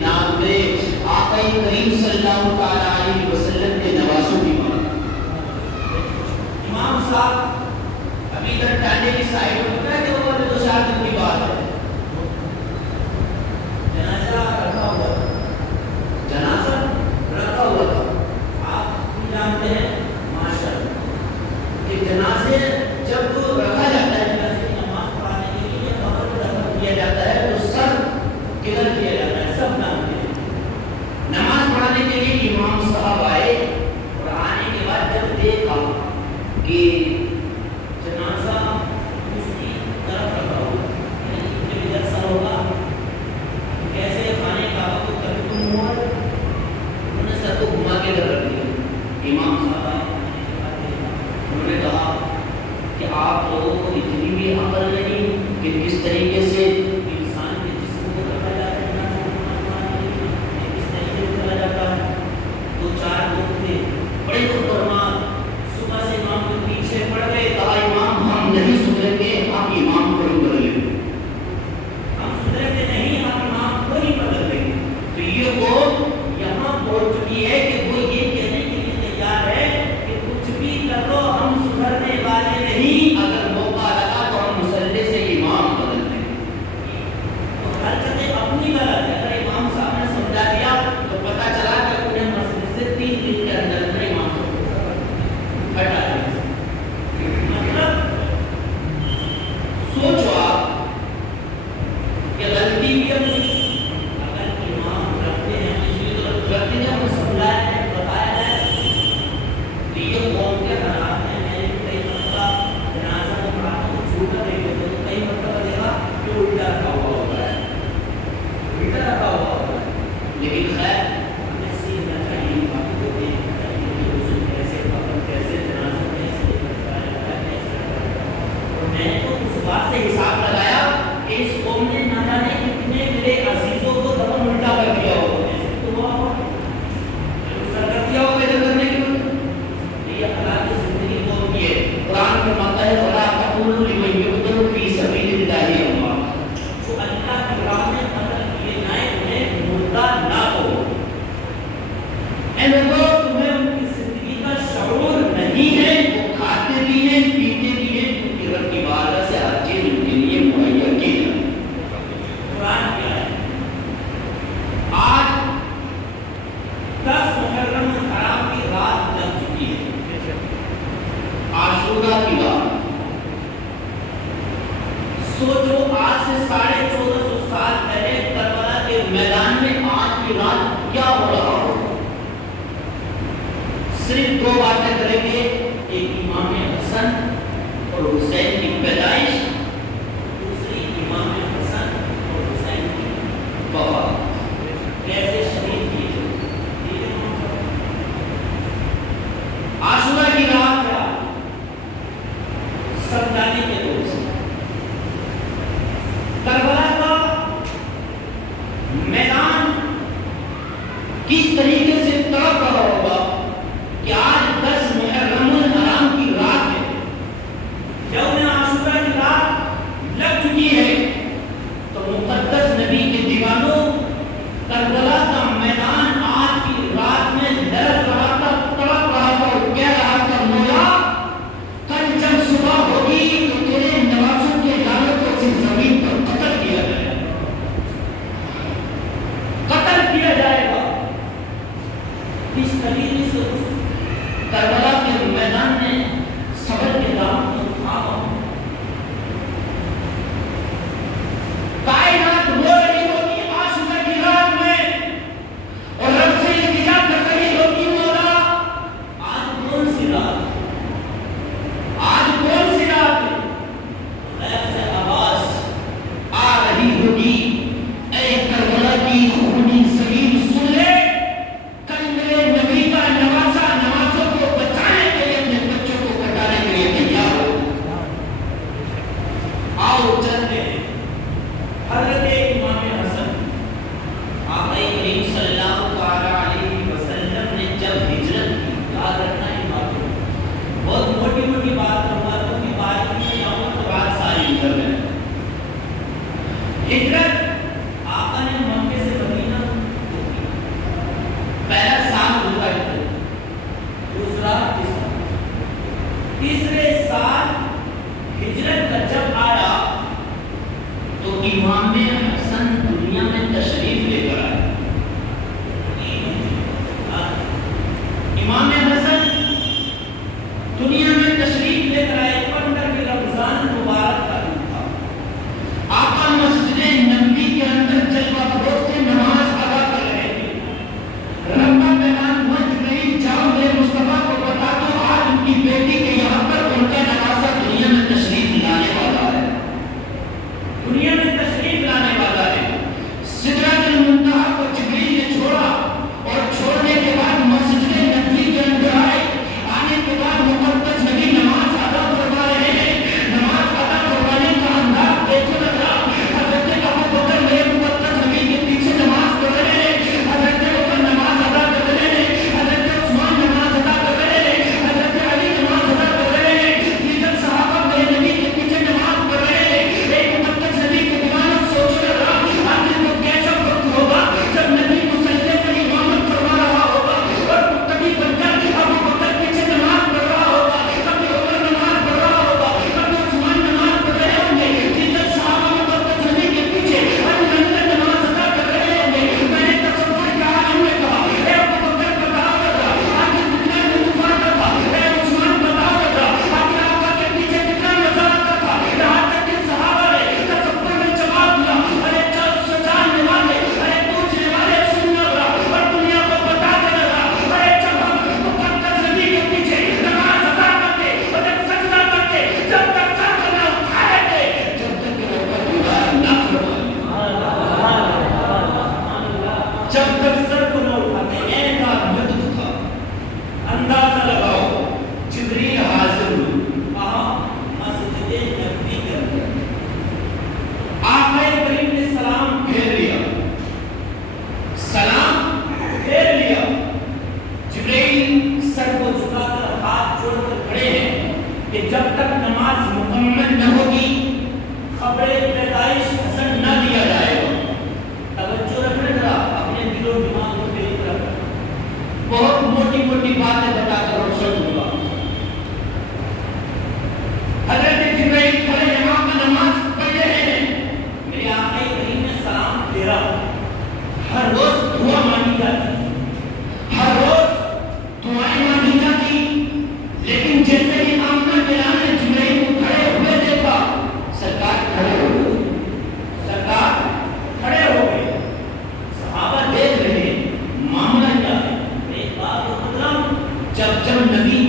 نام میں آقا کریم صلی اللہ علیہ وسلم کے نوازوں کی بات. امام صاحب ابھی تک ٹانڈے کی سائڈ ہوتا ہے کہ وہ 2-4 دن کی بات ہے. جنازہ رکھا ہوا تھا. آپ بھی جانتے ہیں ماشاءاللہ کہ جنازے جب رکھا جاتا ہے جنازے کی نماز پڑھانے کے لیے قبر میں دفن کیا جاتا ہے تو سر کدھر کیا جاتا ہے؟ سب نام کے نماز پڑھانے کے لیے امام صاحب آئے اور آنے کے بعد جب دیکھا کہ جنازہ اس کی طرف رکھا ہوا کہ ادھر سر ہوگا کیسے خانے کعبہ کو ترکم ہوا انہوں نے سر کو گھما کے ادھر رکھ دیا. امام صاحب آئے انہوں نے کہا کہ آپ لوگوں کو اتنی بھی عقل نہیں کہ کس طریقے سے انسان کے جسم کو رکھا جاتا ہے کس طریقے سے رکھا جاتا ہے. 2-4 لوگ تھے بڑے خطرناک صبح سے امام کے پیچھے پڑ گئے. کہا امام ہم نہیں سدھریں گے آپ امام کو ہی بدل لیں. ہم سدھریں گے نہیں آپ امام کو ہی بدل لیں گے. تو یہ وہ یہاں پہنچ چکی ہے کہ وہ یہ کہنے کے لیے تیار ہے کہ کچھ بھی کر لو ہم سدھرنے والے نہیں. اگر موقع لگا تو ہم مسلح سے امام بدل دیں گے. تو حرکتیں اپنی غلط ہے. اگر امام صاحب نے سمجھا دیا تو پتہ چلا کہ انہیں مسجد سے 3 دن کے اندر امام کو ہٹا دیا. مطلب سوچو آپ کہ غلطی بھی اپنی. اگر امام رکھتے ہیں اس لیے تو رکھتے ہیں ہمیں سمجھایا ہے بتایا ہے تو یہ قوم کے حالات ہیں. میں نے کئی مرتبہ جنازہ میں پڑھا ہوں جھوٹا نہیں ہوتا تو کئی مرتبہ دیکھا کہ الٹا رکھا ہوا ہوتا ہے لیکن خیر ہمیں سیکھنا چاہیے. باقی تو دیکھنا چاہیے کہ رسول کیسے کفن کیسے جنازہ کیسے کرتا ہے. اور میں نے تو اس بات سے حساب لگایا کہ اس قوم نے نہ جانے کتنے میرے عزیزوں کو دفن الٹا کر دیا ہو. ایسے تو ہوا ہوگا سر کر دیا ہوگا ادھر کرنے کے لیے. یہ حالات زندگی قوم کی ہے. قرآن فرماتا ہے وَلَا تَقُولُوا لِمَن يُقْتَلُ فِي سَبِيلِ اللَّهِ أَمْوَاتٌ. جو اللہ کی راہ میں قتل کیے جائیں انہیں مردہ نہ کہو. اے لوگوں تمہیں ان کی زندگی کا شعور نہیں ہے. وہ کھاتے بھی ہیں پیتے بھی ہیں کیونکہ رب کی بارگاہ سے ہر چیز ان کے لیے مہیا کی جائے. قرآن کیا ہے؟ آج 10 محرم حرام کی رات لگ چکی ہے. عاشورہ کی رات. سوچو آج سے 1450 سال پہلے کربلا کے میدان میں آج کی رات کیا ہو رہا ہو. صرف 2 باتیں کریں گے. ایک امام حسن اور حسین کی پیدائش. دوسری امام حسن اور حسین کی وفات. کیسے شہید کیے عاشورہ کی رات کا سمجھانے کے طور سے. کربلا کا میدان کس طریقے سے تڑپ رہا ہوگا کہ آج 10 محرم الحرام کی رات ہے. یوم عاشورہ کی رات لگ چکی ہے تو مقدس نبی کے دیوانوں کربلا کا میدان آج کی رات میں لرز رہا تھا تڑپ رہا تھا اور کہہ رہا تھا مولا کل جب صبح ہوگی تو تیرے نوازوں کے لالوں کو اس زمین پر قتل کیا جائے گا. قتل کیا جائے گا. اس طریقے سے اس کربلا کے میدان میں صبر کے دامن کو تھاما. کائنات رو رہی ہوگی عاشورہ کی رات میں اور رب سے التجا کر رہی ہوگی مولا آج کون سی رات ہے. آج کون سی رات ہے. غیب سے آواز آ رہی ہوگی اے کربلا کی خونی زمین سن لے. کل میرے نبی کا نوازا نوازوں کو بچانے کے لیے اپنے بچوں کو جب تک سر کو نہ اٹھاتے ہیں کا مدد تھا. اندازہ لگاؤ جبریل حاضر ہوئے کہاں مسجد نبوی کے اندر. آقا کریم نے سلام پھیر لیا, سلام پھیر لیا. جبریل سر کو جھکا کر ہاتھ جوڑ کر کھڑے ہیں کہ جب تک نماز مکمل نہ ہوگی خبر پیدائش حسن نہ دیا جائے گا. توجہ رکھنا ذرا اپنے دل و دماغ کو میری طرف. بہت موٹی موٹی باتیں بتا کر روشن ہوگا. حضرت جبریل کھڑے یہاں پر نماز پڑھ رہے ہیں. میرے آقا کریم نے سلام پھیرا. ہر روز دعا مانگی جاتی, ہر روز دعائیں مانگی جاتی, لیکن جیسے ہی آمنہ بلال نے جبریل کو کھڑے ہوئے دیکھا, سرکار کھڑے ہو گئے. سرکار کھڑے ہو گئے. صحابہ دیکھ رہے معاملہ کیا ہے. ایک بات بتلاؤں, جب نبی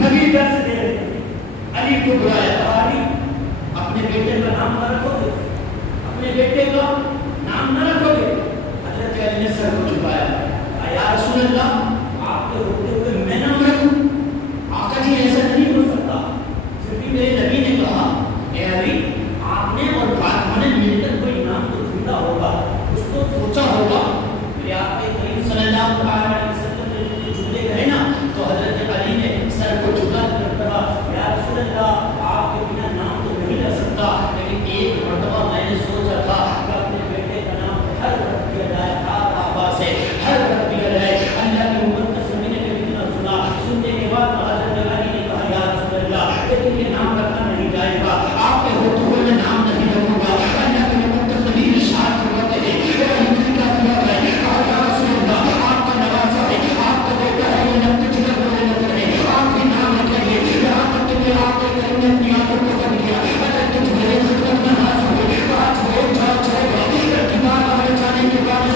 نبی درس دے رہے تھے، علی کو بلایا، علی اپنے بیٹے کا نام نہ رکھو گے، اپنے بیٹے کا نام نہ رکھو گے۔ حضرت علی نے سر کو جھکایا، یا رسول اللہ آپ کے ہوتے ہوئے میں نام رکھوں؟ آقا جی ایسا نہیں ہو سکتا۔ پھر بھی میرے نبی نے کہا، اے علی آپ نے اور فاطمہ نے مل کر کوئی نام تو ڈھونڈا ہوگا، اس کو سوچا ہوگا۔ میرے آپ کے کریم صلی اللہ علیہ وسلم نے جھولے گئے نا، تو حضرت علی نے سر کو جھکا کر کہا، یا رسول اللہ آپ کے بنا نام تو نہیں رکھ سکتا، لیکن ایک مرتبہ میں نے سوچا تھا کہ اپنے بیٹے کا نام ہر رکھ دیا جائے، آبا سے ہر رکھ دیا جائے۔ اللہ کی امت کا سبھی نے کبھی نہ سنا، سننے کے بعد حضرت علی نے کہا، یا رسول اللہ لیکن یہ نام رکھا نہیں جائے گا، آپ کے ہوتے ہوئے میں نام نہیں رکھوں گا۔ اللہ کی امت کا سبھی ارشاد فرماتے ہیں، آپ کا نواسا ہے، آپ کا بیٹا ہے، یہ نب کچھ نہ بولے نظر ہے، آپ بھی نام رکھیں گے۔ یہاں تک کہ آپ کے کریم نے اپنی آنکھوں کو بند کیا، اگر تجھ میرے خدمت میں حاضر ہو تو آج بہت جائے گا۔ کتاب آگے جانے کے بعد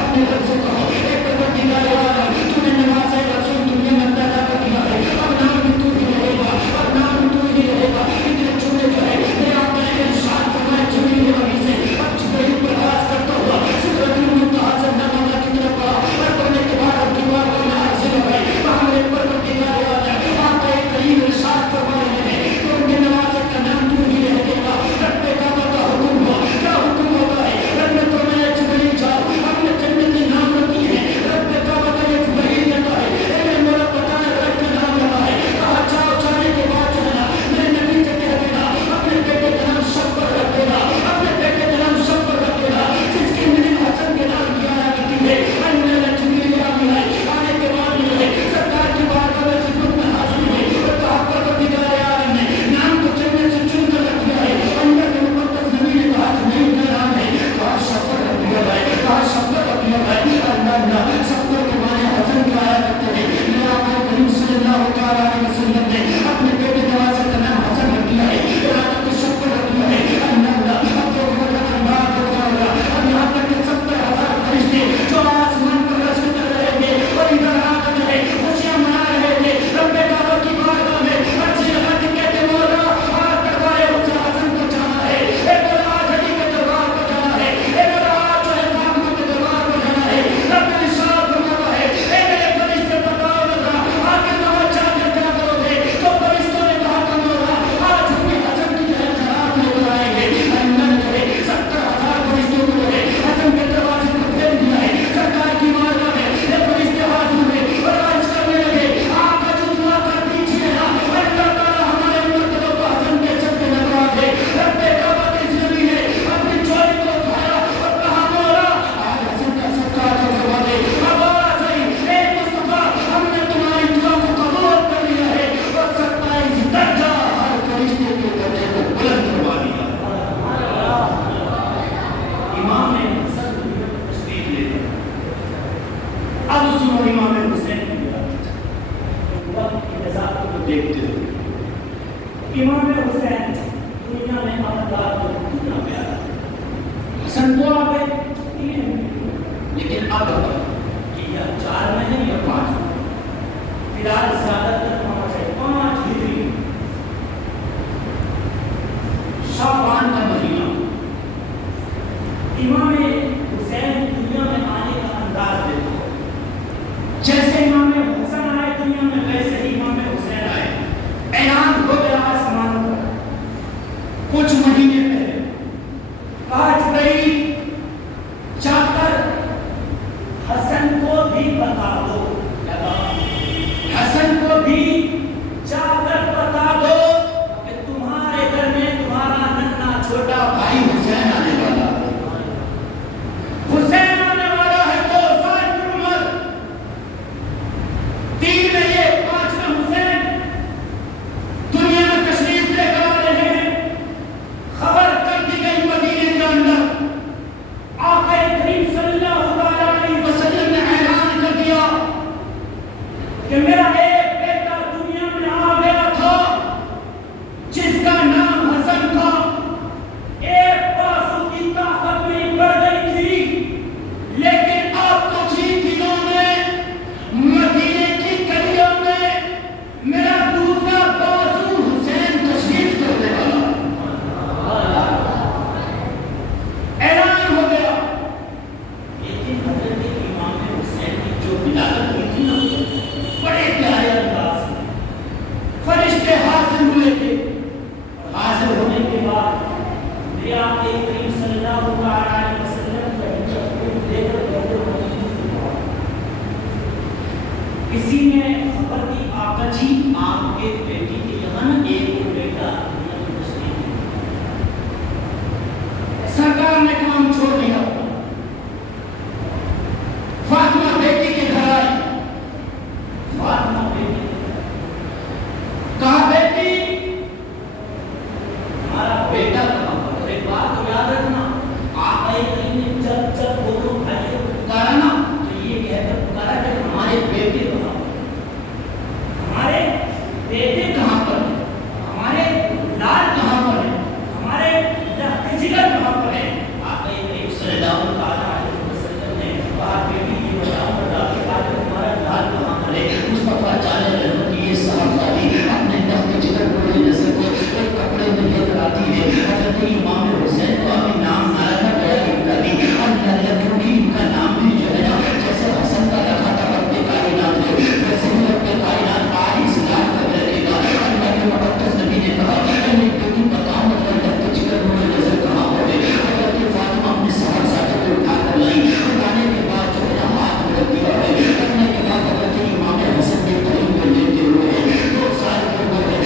اپنے رب سے کہو، اے پروردگار عالم، تو نے نواسا رسول دنیا میں پیدا کر دیا ہے، اب نام بھی تو ہی رہے گا، اب نام بھی تو ہی رہے گا۔ اتنے چھوٹے جو ہے میرے آپ کا ارشاد فرمائے جبریل نبی سے، اب جبریل پرواز کرتا ہوا سدرۃ المنتہا سے نامہ کی طرف بڑھا، اور پڑھنے کے بعد اب دیوار پر حاضر ہو گئے۔ وہاں میرے پروردگار عالم آپ کا ایک کریم ارشاد فرما رہے ہیں، تو ان کے نواسے کا نام تو ہی رہے گا۔ رب کعبہ کا حکم ہوا، کیا حکم ہوتا ہے؟ رب نے فرمایا جبریل جاؤ، ہم نے جنتی نام رکھی ہے۔ رب کعبہ کا یہ جبریل کہتا ہے، اے میرے مولا پتہ ہے رب کا نام رکھا ہے، کہا جاؤ، جانے کے بعد جو ہے نا میرے نبی سے کہہ دینا اپنے بیٹے کا نام شبر رکھ دینا، اپنے بیٹے کا نام شبر رکھ دینا، جس کی میرے حسن کے نام کی آیا کرتی ہے۔ اللہ جبریل آنے کے بعد جو ہے سرکار کی بارگاہ میں خدمت میں حاضر ہوئے اور کہا پروردگار عالم نے نام کو جنت سے چن کر رکھ دیا ہے۔ اللہ کے مقدس نبی نے کہا جبریل کا نام ہے، کہا شبر رکھ دیا جائے، کہا شبر رکھ دیا جائے۔ اللہ شبر کے معنی حسن کے آیا کرتے ہیں۔ میرے آقا کریم صلی اللہ علیہ وسلم نے اپنے بیٹے نواسے کا نام حسن رکھ دیا ہے، یہاں تک کہ شبر رکھ دیا ہے۔ اللہ اب تو عمر کا انداز ہوتا ہوگا، اب یہاں تک کہ 70,000 فرشتے جو آسمان پر رشک کر رہے تھے اور ادھر آ رہے خوشیاں منا رہے تھے رب کعبہ کی بارگاہ میں، اچھی حد کہتے مولا آج دربار حسن کو جانا ہے، اے مولا آج علی کے دربار کو جانا ہے، اے مولا آج جو ہے فاطمہ کے دربار کو جانا ہے۔ رب ارشاد فرماتا ہے، اے میرے فرشتے بتاؤ ذرا آگے توجہ کر کیا کرو گے؟ تو فرشتوں نے کہا کہ مولا آج ہم یہ حسن کی جو ہے جناب لے کر آئیں گے۔ اللہ جو ہے 70,000 فرشتوں کو جو ہے حسن کے دروازے پر پھیر دیا ہے۔ سرکار کی بارگاہ میں یہ فرشتے حاضر ہوئے اور عرض کرنے لگے، آپ کا جو دعا کر دیجیے نا، اللہ تعالیٰ ہمارے مرتبہ کو حسن کے سب کے نواز دے۔ رب کعبہ کے اس نبی نے اپنی چولی کو اٹھایا اور کہا مولا آج حسن کا سرکار کا کروا دے۔ اب آواز آئی، اے مصطفیٰ ہم نے تمہاری دعا کو قبول کر لیا ہے اور 27 درجہ ہر فرشتے کے درجے کو بلند کروا دیا۔ امام حسن تشریف لے کر اب سنو امام حسین کی وقت کی نزاکت کو دیکھتے ہوئے امام حسین دنیا میں اپدار کو کتنا پیارا، حسن تو آ گئے لیکن اب کہ یا 4 میں ہے یا 5 میں، فی الحال زیادہ تر پہنچے 5 ہجری شعبان کا مہینہ۔ امام حسین دنیا میں آنے کا انداز دیتا ہے، جیسے امام حسن آئے دنیا میں ویسے ہی امام حسین آئے۔ اعلان ہو گیا آسمان پر کچھ مہینے پہلے، کہا جبریل جا کر حسن کو بھی بتا دو، حسن کو بھی جا کر بتا دو کہ تمہارے گھر میں تمہارا ننھا چھوٹا بھائی حسین آنے والا ہے، حسین آنے والا ہے 2 سال کی عمر، 3 میں یہ 5 میں حسین دنیا میں تشریف لے کر آ رہے ہیں۔ خبر کر دی گئی مدینے کے اندر، آقا کریم صلی اللہ علیہ وسلم نے اعلان کر دیا کسی نے خبر دی آقا جی آپ کے بیٹی کے یہاں ایک بیٹا سرکار نے کام چھوڑ دیا، فاطمہ بیٹی کے گھر آئی، فاطمہ بیٹی کہا بیٹی ہمارا بیٹا کہاں پر؟ ایک بات کو یاد رکھنا، آقا کریم نے جب وہ لوگ بھائیوں کو پکارا نا تو یہ کہہ کر پکارا کہ ہمارے بیٹے کہاں پر، ہمارے بیٹے کہاں پر ہیں، ہمارے لال کہاں پر ہیں، ہمارے رخت جگر کہاں پر ہیں۔ آقا کریم صلی اللہ علیہ وسلم نے کہا بیٹی یہ بتاؤ بتا کہ ہمارا لال کہاں پر ہے۔ مصطفیٰ جان رحمت کی یہ صحابی اپنے رخت جگر کو نظر کو ایک کپڑے میں لے کر آتی ہے، حضرت امام حسین کو ابھی نام ناراض گیا کبھی اللہ کیونکہ ان کا نام بھی جو ہے نا جیسے حسن کا رکھا تھا رب کائنات نے ویسے ہی رب کائنات آج اسلام کا رہے گا۔ اللہ کے مقدس نبی نے کہا میری بیٹی بتاؤ مطلب رخت جگر میں نظر کہاں پر ہے؟ حضرت فاطمہ اپنے صاحبزادے کو اٹھا کر لائی، اٹھانے کے بعد جو ہے نا ہاتھ میں رکھ دیا ہے، رکھنے کے بعد حضرت امام حسن کے قریب میں لیتے ہوئے 2 سال کے عمر ہے،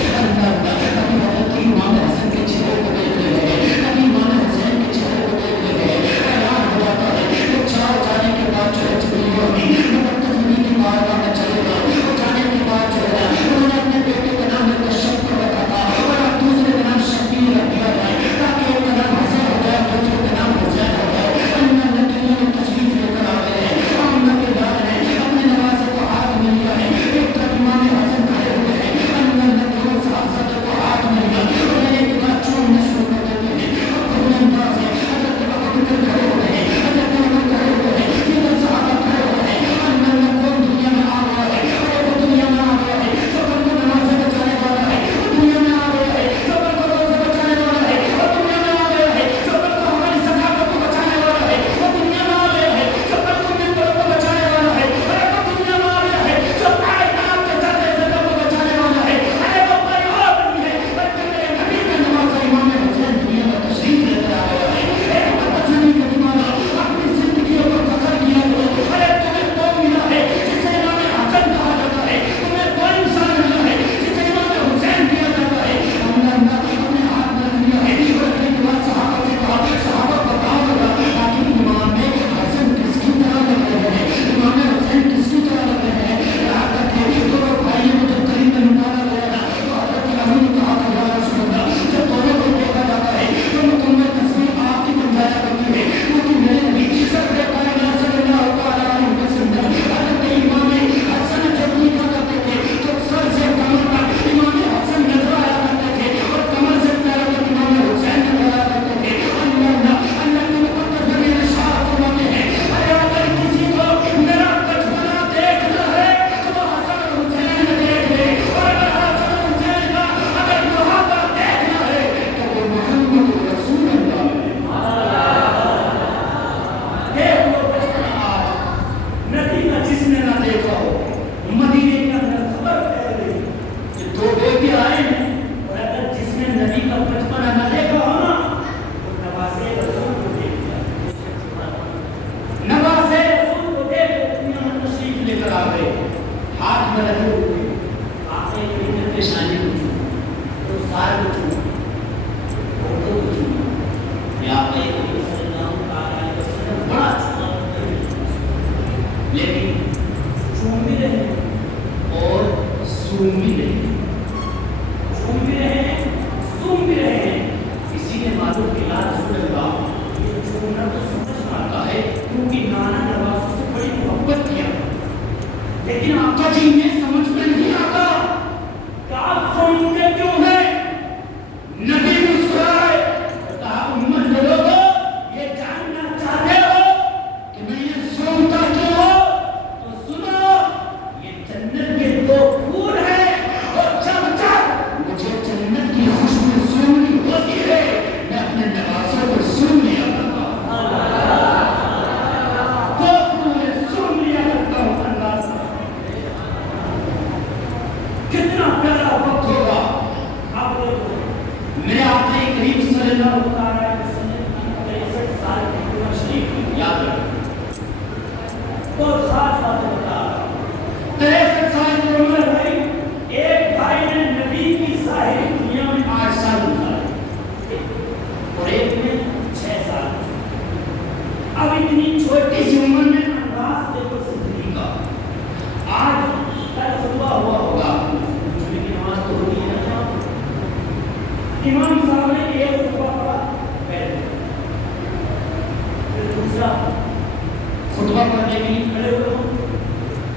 کبھی حضرت امام حسن کے چہرے کو دیکھ رہے ہیں، کبھی امام حسین کے چہرے کو دیکھ رہے ہیں، حیران ہو جاتا ہے۔ وہ چار جانے کے بعد جو ہے جبریل امین مقدس نبی کی بارگاہ میں چلے گا، وہ جانے کے بعد جو ہے انہوں نے اپنے بیٹے کا نام شبیر رکھا تھا اور اب دوسرے کا نام شبیر رکھ دیا جائے تاکہ ایک کا نام حسن ہو جائے دوسرے کا نام حسین ہو جائے۔ اللہ نے دنیا میں تشریف لے کر آ گئے ہیں، اللہ کے لال نے اپنے نوازے کو ہاتھ میں لیا ہے، ایک طرف امام حسن کھڑے ہوئے ہیں، اللہ نے دونوں صحابہ کو ہاتھ میں لیا اور ایک بار چومنا شروع کر دیتے ہیں اور پورے انداز سے حضرت ابوبکر کھڑے ہوئے ہیں، حضرت عمر کھڑے ہوئے ہیں، تینوں صحابہ کھڑے ہوئے ہیں۔ اللہ نے کون دنیا میں آ گیا ہے؟ وہ دنیا میں آ گیا ہے جو بن کو نماز سے بچانے والا ہے، وہ دنیا میں آ گیا ہے جو بن کو روزے بچانے والا ہے، وہ دنیا میں آ گیا ہے جو بن کو ہماری ثقافت کو بچانے والا ہے، وہ دنیا میں آ گیا ہے جو بن کو ممبروں کو بچانے والا ہے، وہ دنیا میں آ گیا ہے جو کائنات کے ذرے ذرے کو بچانے والا ہے۔ ارے وہ کوئی اور نہیں ہے بلکہ میرے نبی کا نوازا امام حسین دنیا میں تشریف لے کر آ گیا ہے۔ ایک مقدس نبی کا دیوانہ اپنی زندگیوں پر فخر کیا ہوا ہے۔ ارے تمہیں وہ ملا ہے جسے امام حسن کہا جاتا ہے، تمہیں وہ انسان ملا ہے جسے امام حسین کیا جاتا ہے۔ اللہ نے اپنے ہاتھ میں رکھ لیا ہے اور رکھنے کے بعد صحابہ سے کہا صحابہ بتاؤ ذرا تاکہ امام حسن کس کی طرح لگ رہے ہیں، امام حسین کس کی طرح لگ رہے ہیں۔ یہاں تک کہ دونوں بھائیوں کو جب قریب میں نکالا گیا نا تو حضرت علی نے کہا کہ یا رسول اللہ جب دونوں کو دیکھا جاتا ہے تو مکمل تصویر آپ کی بن جایا کرتی ہے، کیونکہ میرے نبی سرور کائنات صلی اللہ تعالیٰ علیہ وسلم حضرت امام حسن جب دیکھا کرتے تھے تو سر سے کمر تک امام حسن نظر آیا کرتے تھے اور کمر سے پیروں تک امام حسین نظر آیا کرتے تھے۔ اللہ کے مقدس نبی ارشاد فرماتے ہیں ارے اگر کسی کو میرا بچپنا دیکھنا ہے تو وہ حسن اور حسین دیکھ لے، اور اگر حسن اور حسین کا اگر محبت دیکھنا ہے تو وہ محمد رسول اللہ ہے۔ دیکھ لو بچپنا آج نبی کا جس نے نہ دیکھا ہو، مدینے کے اندر خبر پھیل گئی کہ 2 بیٹے آئے ہیں، اور اگر جس نے نبی کا بچپنا نہ دیکھا ہو نا وہ نوازے رسول کو دیکھ لیا، نوازے رسول کو دیکھ دنیا میں تشریف لے کر آ گئے، ہاتھ میں رکھے ہوئے آپ نے ایک پیشانی کو چھوڑا تو سار کو چھوڑا فوٹو کو چھوڑا یا آپ ایک صلی اللہ علیہ وسلم بڑا چھوڑا لیکن چوم بھی رہے اور سوم بھی رہے، چوم بھی رہے ہیں سوم بھی رہے ہیں۔ کسی نے معلوم کیا رسول اللہ یہ چومنا تو سمجھ میں آتا ہے کیونکہ نانا نوازوں سے بڑی محبت کیا، لیکن آقا جی نے سمجھ میں نہیں آتا کہ آپ سومتے کیوں ہیں؟ نبی مسکرائے کہا امت کے لوگوں یہ جاننا چاہتے ہو کہ میں یہ سومتا کیوں ہوں؟ تو سنو یہ جنت کے 2 پھول ہیں اور جب جب مجھے جنت کی خوشبو سونی ہوتی ہے میں اپنے نوازوں کو سون لیا کرتا ہوں، 2 پھول سون لیا کرتا ہوں۔ اللہ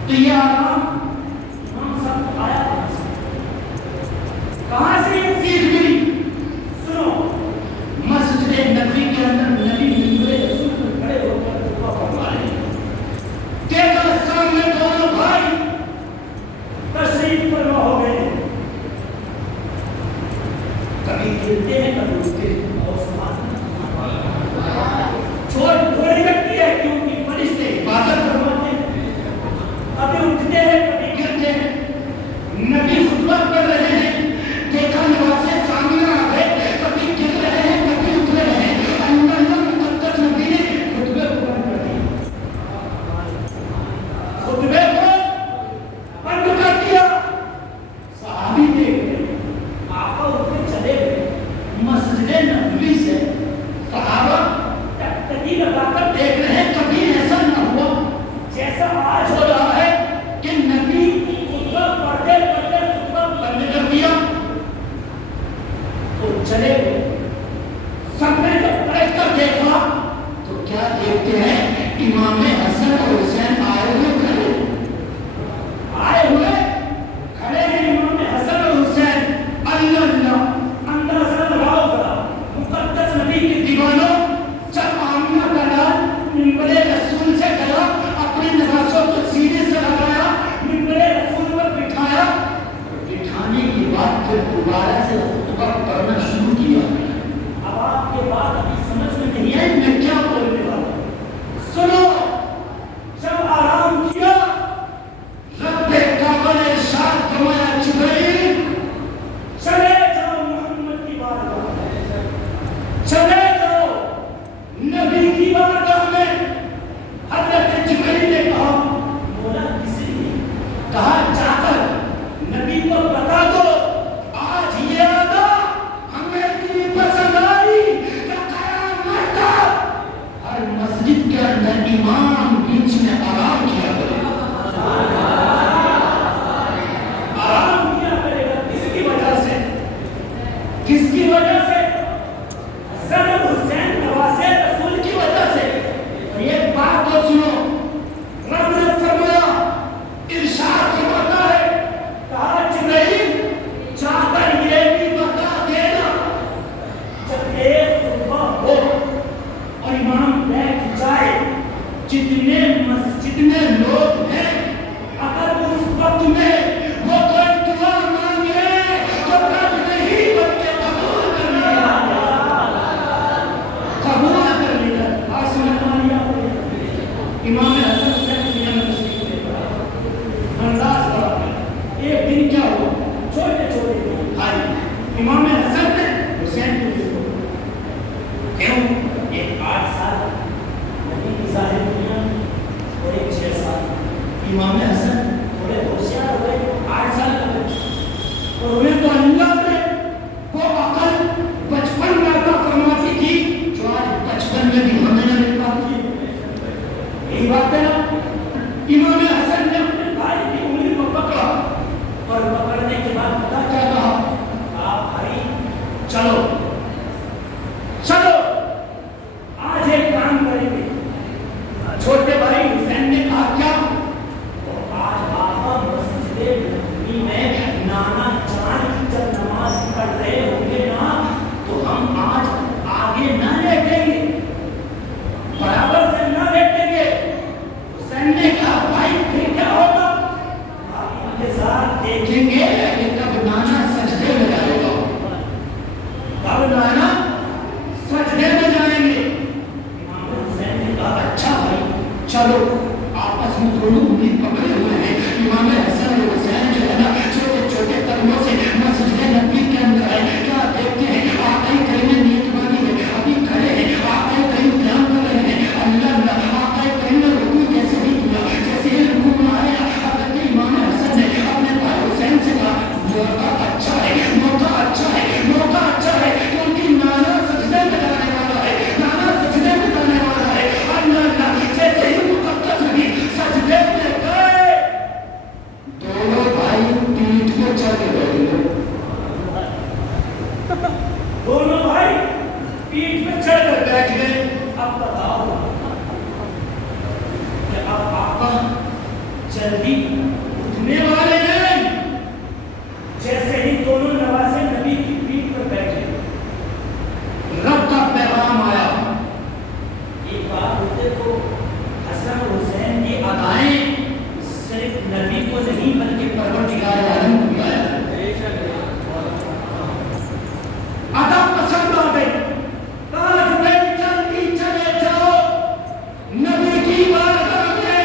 تو یہ آرام امام صاحب کو آیا کہاں سے یہ سیکھ ملی؟ سنو، مسجد نبوی کے اندر نبی منبر رسول پر کھڑے ہو کر خطبہ فرما رہے ہیں، دیکھا سامنے دونوں بھائی تشریف فرما ہو گئے ہیں، کبھی گرتے ہیں کبھی اٹھتے ہیں، اور تھوڑی لگتی ہے کیونکہ فرشتے حفاظت فرماتے ہیں، کبھی اٹھتے ہیں کبھی گرتے ہیں، نبی خطبہ پڑھ رہے ہیں، دیکھا نوازے سامنے آ گئے، کبھی گر رہے ہیں کبھی اٹھ رہے ہیں، اللہ مقدس نبی نے خطبے کو بند کر دیا، خطبے کو بند کر دیا، صحابی دیکھ گئے، آقا اٹھ کے چلے گئے، مسجد نبوی سے صحابہ ٹکٹکی لگا کر دیکھ رہے ہیں، کبھی ایسا نہ ہوا جیسا آج ہو رہا ہے کہ نبی خطبہ پڑھتے پڑھتے خطبہ بند کر دیا تو چلے گئے۔ سب نے جب پلٹ کر دیکھا تو کیا دیکھتے ہیں؟ امام حسن اور حسین آئے ہوئے کھڑے ہیں، امام حسن اور حسین، اللہ اللہ اندازہ لگاؤ ذرا، مقدس نبی کے دیوانوں، جب آمنہ کا لال منبر رسول سے گیا، اپنے نوازوں کو سینے سے لگایا، منبر رسول پر بٹھایا، بٹھانے کے بعد پھر دوبارہ سے خطبہ پڑھنا شروع کیا۔ اب آپ کے بات ابھی سمجھ میں نہیں آئی میں کیا بولنے والا ہوں، سنو، جب آرام کیا رب کعبہ نے ارشاد فرمایا جبرائیل چلے جاؤ محمد کی بارگاہ، چلے جاؤ نبی کی بارگاہ میں۔ حضرت جبرائیل نے کہا مولا کس لیے؟ کہا جا کر نبی کو بتا دو آج یہ ادا ہمیں اتنی پسند آئی کہ قیامت تک ہر مسجد کے اندر امام بیچ میں آرام کیا کرے گا، آرام کیا کرے گا۔ کس کی وجہ سے؟ کس کی وجہ سے؟ حسن اور حسین نوازے رسول کی وجہ سے۔ یہ بات تو سنو، رب نے فرمایا، ارشاد فرماتا ہے، کہا جبرائیل جا کر یہ بھی بتا دینا جب ایک خطبہ ہو اور امام بیٹھ جائے، جتنے مسجد میں لوگ ہیں اگر اس وقت میں وہ کوئی دعا مانگے تو رب نہیں بلکہ قبول کر لے گا، قبول کر لے گا۔ آج سمجھ میں آیا امام حسن حسین دنیا میں تشریف لے گئے، انداز بڑا ایک دن کیا ہوا، چھوٹے چھوٹے بھائی امام حسن نے حسین کو دیکھو کیوں ایک 8 سال نبی کی ظاہر دنیا اور ایک 6 سال، امام حسن تھوڑے ہوشیار ہوئے، 8 سال کا اور انہیں تو اللہ نے وہ عقل بچپن میں عطا فرماتی تھی جو آج بچپن میں بھی ہمیں نہ مل پاتی ہے۔ یہی بات ہے نا، امام حسن نے اپنے بھائی کی انگلی کو پکڑا اور پکڑنے کے بعد پتا کیا کہا؟ آپ بھائی چلو چلو آج ایک کام کریں گے۔ چھوٹے بھائی حسین نے کہا کیا؟ آج آقا مسجد نبوی میں نانا جان کی جب نماز پڑھ رہے ہوں گے نا تو ہم آج آگے نہ لیٹیں گے، برابر سے نہ لیٹیں گے۔ حسین نے کہا بھائی پھر کیا ہوگا؟ آپ انتظار دیکھیں گے کہ کب نانا سجدے میں جائے گا، کب نانا سجدے میں جائیں گے۔ امام حسین نے کہا اچھا بھائی چلو، آپس میں دونوں انگلی پکڑے ہوئے ہیں، امام حسن اور حسین جو ہے نا چھوٹے چھوٹے قدموں سے مسجد نبوی کے اندر ہے، کیا دیکھتے ہیں آقا کریم نیت مانی ہے، ابھی کھڑے ہیں، آقا کریم قیام کر رہے ہیں، اللہ اللہ آقا کریم نے رکوع کیسے نہیں کیا، جیسے ہی رکوع میں آیا حضرت امام حسن نے اپنے بھائی حسین سے کہا موقع اچھا ہے، موقع اچھا ہے، موقع اچھا ہے، کیونکہ نانا سجدے میں جانے والا ہے، نانا سجدے میں جانے والا ہے، اللہ اللہ جیسے ہی مقدس نبی سجدے میں گئے جلدی اٹھنے والے ہیں. جیسے ہی دونوں نوازے نبی کی پیٹھ پر بیٹھے رب کا پیغام آیا. ایک بات ہوتے تو حسن حسین کی ادائیں صرف نبی کو نہیں بلکہ پروردگار عالم کو بھی آیا. ادا پسند آ گئی. تاج میں جلدی چلے جاؤ نبی کی بارگاہ میں.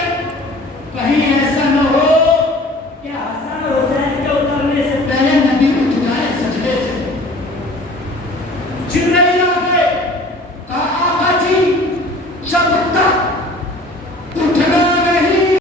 کہیں ایسا نہ ہو کہ حسن حسین کے اترنے سے پہلے نبی اٹھ جائے سجدے سے. جبرائیل